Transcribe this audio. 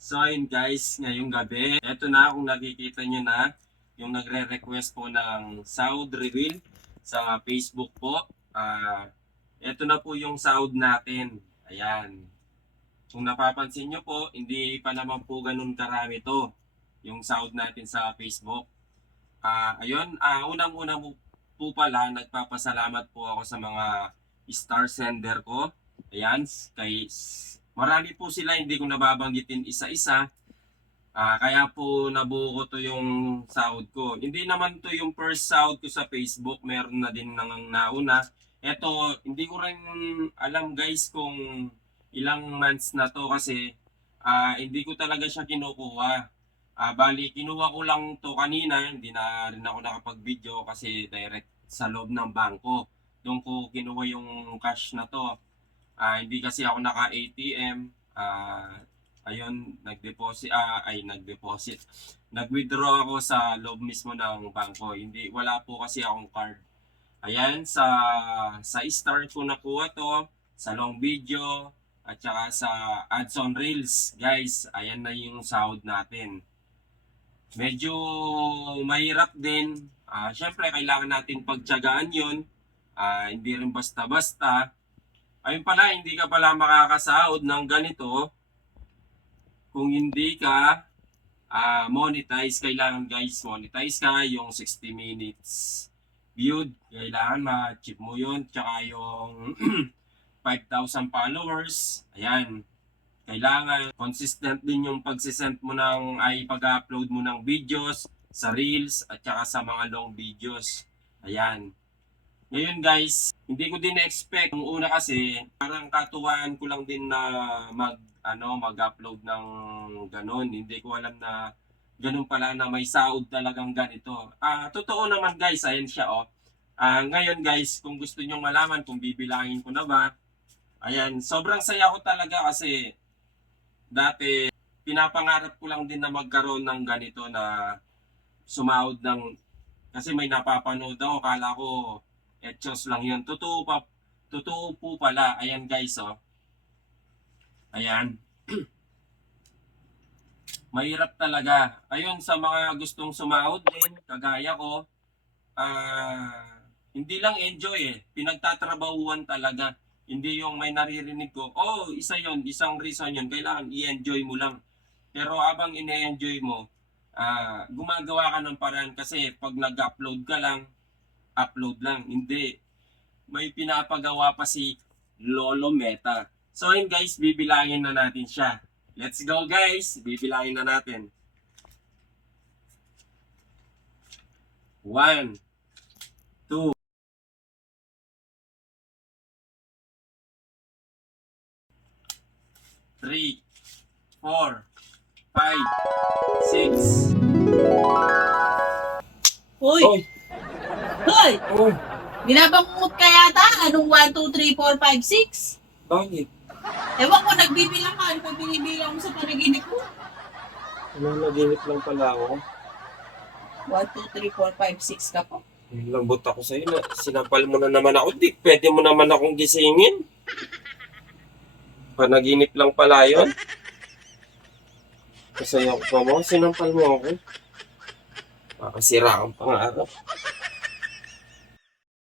So ayun guys, ngayong gabi, eto na kung nakikita nyo na yung nagre-request po ng sahod reveal sa Facebook po. Eto na po yung sahod natin. Ayan. Kung napapansin nyo po, hindi pa naman po ganun karami to, yung sahod natin sa Facebook. Unang-una po pala, nagpapasalamat po ako sa mga star sender ko. Ayan, marami po sila, hindi ko nababanggitin isa-isa. Kaya po nabuo ko to yung sahod ko. Hindi naman to yung first sahod ko sa Facebook, meron na din nang nauna. Eto, hindi ko rin alam guys kung ilang months na to kasi hindi ko talaga siya kinukuha. Bali, kinuha ko lang to kanina, hindi na rin ako nakapag-video kasi direct sa loob ng bangko. Doon ko kinuha yung cash na to. Hindi kasi ako naka-ATM. Ayun, nag-deposit. Nag-withdraw ako sa loob mismo ng bangko. Hindi, wala po kasi akong card. Ayan, sa start ko nakuha to, sa long video, at saka sa ads on reels. Guys, ayan na yung sahod natin. Medyo mahirap din. Syempre, kailangan natin pagtyagaan yun. Hindi rin basta-basta. Ayun pala, hindi ka pala makakasahod ng ganito kung hindi ka monetize. Kailangan guys, monetize ka yung 60 minutes viewed. Kailangan ma-achieve mo yun. Tsaka yung 5,000 followers. Ayan. Kailangan consistent din yung pagsisend mo pag-upload mo ng videos sa reels at saka sa mga long videos. Ayan. Ngayon guys, hindi ko din na-expect. Yung una kasi, parang katuwaan ko lang din na mag-upload ng ganun. Hindi ko alam na ganun pala na may sahod talagang ganito. Totoo naman guys, ayan siya oh. Ngayon guys, kung gusto nyo malaman kung bibilangin ko na ba, ayan, sobrang saya ko talaga kasi dati pinapangarap ko lang din na magkaroon ng ganito na sumahod ng, kasi may napapanood ako, kala ko etchos lang yun. Totoo po pala. Ayan guys oh. Ayan. Mahirap talaga. Ayun, sa mga gustong sumahod din, kagaya ko, hindi lang enjoy pinagtatrabahuan talaga. Hindi yung may naririnig ko, oh, isa yon, isang reason yon, kailangan i-enjoy mo lang. Pero habang ine-enjoy mo, gumagawa ka ng paraan kasi pag nag-upload ka lang, upload lang. Hindi. May pinapagawa pa si Lolo Meta. So yun guys, bibilangin na natin siya. Let's go guys, bibilangin na natin. 1, 2, 3, 4, 5, 6. Uy! Oy! Hoy! Oh! Binabangungot ka yata? Anong 1, 2, 3, 4, 5, 6? Bakit? Ewan ko, nagbibilang ka. Ano pa binibilang mo sa panaginip mo? Naginip lang pala ako. 1, 2, 3, 4, 5, 6 ka po. Lambot ako sa'yo na sinampal mo na naman ako. Di, pwede mo naman akong gisingin. Panaginip lang pala yun. Masaya ko pa mo, sinampal mo ako. Makasira ang pangarap.